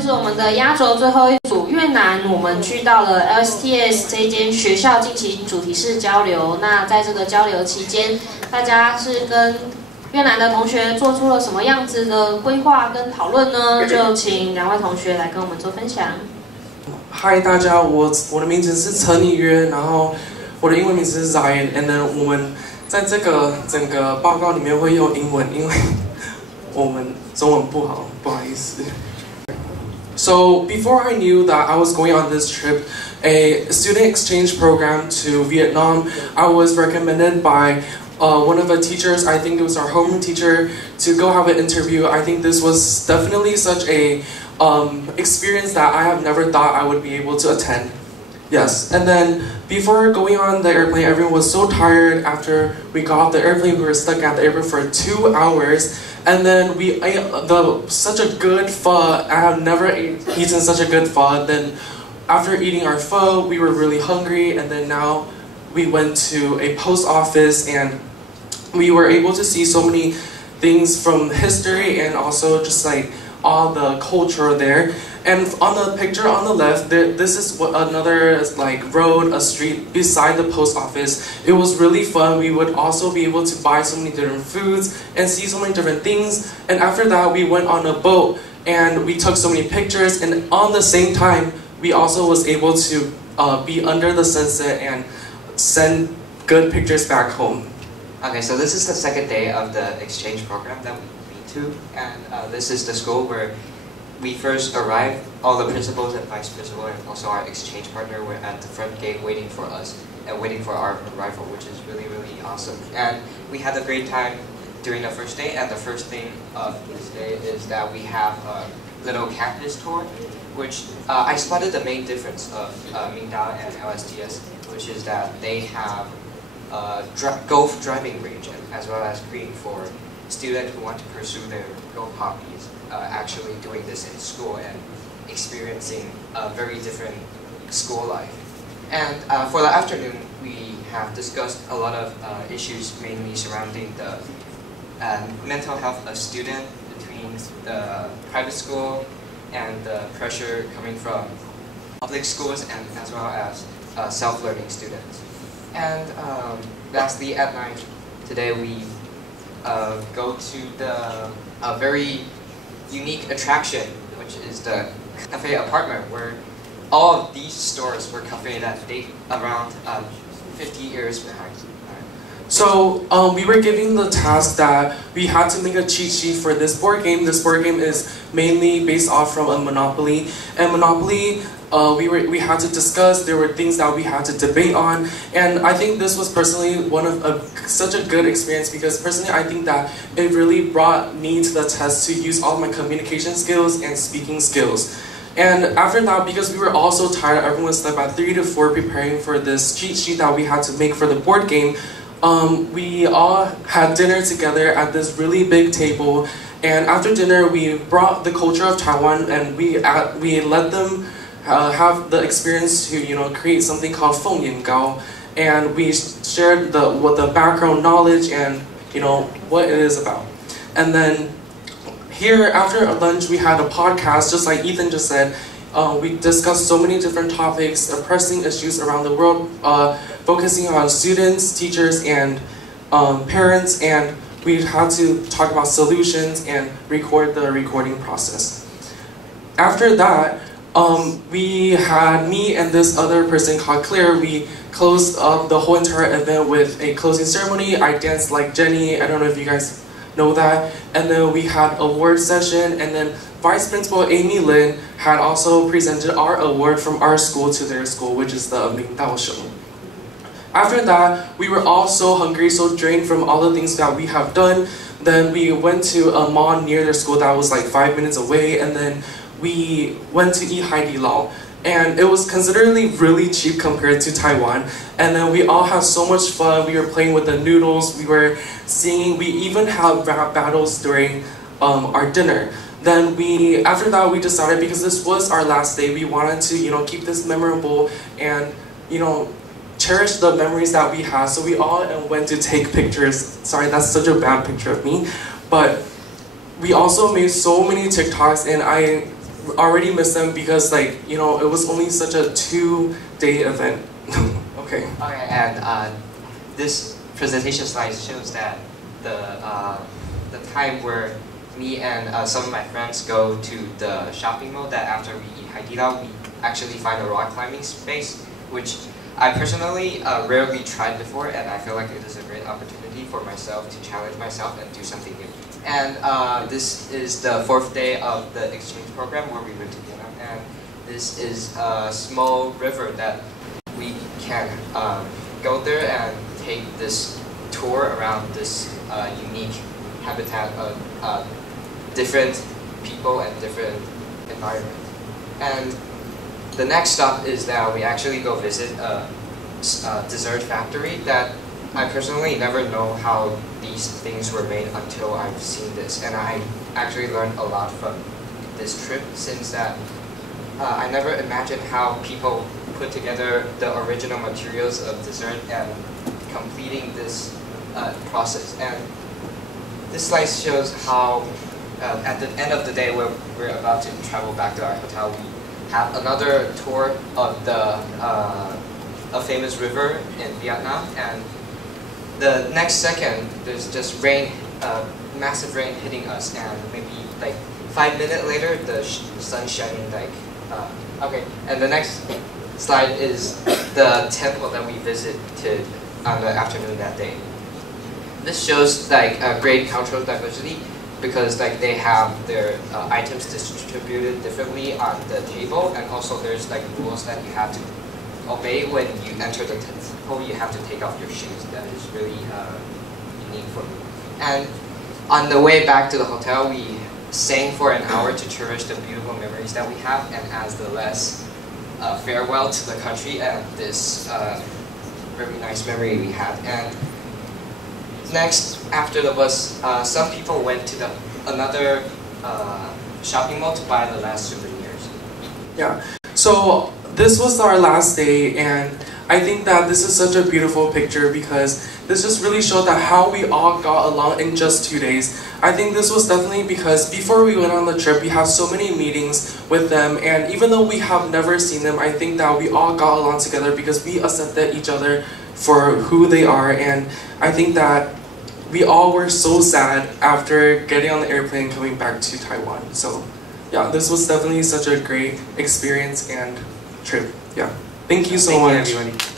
就是我们的压轴最后一组越南，我们去到了 LSTS 这一间学校进行主题式交流。那在这个交流期间，大家是跟越南的同学做出了什么样子的规划跟讨论呢？就请两位同学来跟我们做分享。嗨，大家，我的名字是陈以约，然后我的英文名字是 Zion，and then 我们在这个整个报告里面会用英文，因为我们中文不好，不好意思。So before I knew that I was going on this trip, a student exchange program to Vietnam, I was recommended by one of the teachers, I think it was our homeroom teacher, to go have an interview. I think this was definitely such a experience that I have never thought I would be able to attend. Yes, and then before going on the airplane, everyone was so tired. After we got off the airplane, we were stuck at the airport for 2 hours. And then we ate such a good pho. I have never eaten such a good pho. Then after eating our pho, we were really hungry. And then now we went to a post office and we were able to see so many things from history and also just like all the culture there. And on the picture on the left, this is another like road, a street beside the post office. It was really fun. We would also be able to buy so many different foods and see so many different things. And after that, we went on a boat and we took so many pictures. And on the same time, we also was able to be under the sunset and send good pictures back home. Okay, so this is the second day of the exchange program that we've been to, and this is the school where we first arrived. All the principals and vice principal and also our exchange partner were at the front gate waiting for us and waiting for our arrival, which is really, really awesome. And we had a great time during the first day, and the first thing of this day is that we have a little campus tour, which I spotted the main difference of明道and LSTS, which is that they have golf driving range as well as green for students who want to pursue their golf hobbies, actually doing this in school and experiencing a very different school life. And for the afternoon, we have discussed a lot of issues mainly surrounding the mental health of student between the private school and the pressure coming from public schools and as well as self-learning students. And lastly, at night, today we go to the very unique attraction, which is the cafe apartment, where all of these stores were cafe that date around 50 years behind. So we were given the task that we had to make a cheat sheet for this board game. This board game is mainly based off from a Monopoly, and Monopoly we had to discuss. There were things that we had to debate on, and I think this was personally one of such a good experience because personally I think that it really brought me to the test to use all my communication skills and speaking skills. And after that, because we were all so tired, everyone slept at 3 to 4 preparing for this cheat sheet that we had to make for the board game. We all had dinner together at this really big table, and after dinner we brought the culture of Taiwan and we let them have the experience to create something called Feng Yin Gao, and we shared the background knowledge and what it is about. And then here after lunch we had a podcast, just like Ethan just said. We discussed so many different topics, pressing issues around the world, focusing on students, teachers, and parents, and we had to talk about solutions and record the recording process. After that, we had me and this other person called Claire. We closed up the whole entire event with a closing ceremony. I danced like Jenny. I don't know if you guys know that. And then we had award session, and then Vice Principal Amy Lin had also presented our award from our school to their school, which is the明道中. After that, we were all so hungry, so drained from all the things that we have done. Then we went to a mall near their school that was like 5 minutes away, and then we went to eat Hai Di Lao. And it was considerably really cheap compared to Taiwan. And then we all had so much fun. We were playing with the noodles, we were singing, we even had rap battles during our dinner. Then after that we decided, because this was our last day, we wanted to keep this memorable and cherish the memories that we had. So we all went to take pictures. Sorry, that's such a bad picture of me. But we also made so many TikToks, and already miss them because like, you know, it was only such a 2-day event. Okay. Okay, and this presentation slide shows that the time where me and some of my friends go to the shopping mall, that after we eat Haidilao, we actually find a rock climbing space, which I personally rarely tried before, and I feel like it is a great opportunity for myself to challenge myself and do something new. And this is the 4th day of the exchange program where we went to Vietnam, and this is a small river that we can go there and take this tour around this unique habitat of different people and different environment. And the next stop is that we actually go visit a dessert factory that I personally never know how these things were made until I've seen this, and I actually learned a lot from this trip, since that I never imagined how people put together the original materials of dessert and completing this process. And this slide shows how at the end of the day, when we're about to travel back to our hotel, we have another tour of a famous river in Vietnam, and the next second there's just rain, massive rain hitting us, and maybe like 5 minutes later the sun shining like okay. And the next slide is the temple that we visited on the afternoon that day. This shows like a great cultural diversity, because like they have their items distributed differently on the table, and also there's like rules that you have to obey when you enter the temple. You have to take off your shoes. That is really unique for me. And on the way back to the hotel, we sang for an hour to cherish the beautiful memories that we have, and as the last farewell to the country and this very nice memory we had. And next, after the bus, some people went to another shopping mall to buy the last souvenirs. Yeah, so this was our last day, and I think that this is such a beautiful picture because this just really showed that how we all got along in just 2 days. I think this was definitely because before we went on the trip, we had so many meetings with them, and even though we have never seen them, I think that we all got along together because we accepted each other for who they are. And I think that we all were so sad after getting on the airplane and coming back to Taiwan. So yeah, this was definitely such a great experience and trip. Yeah, thank you so much. Thank you, everybody.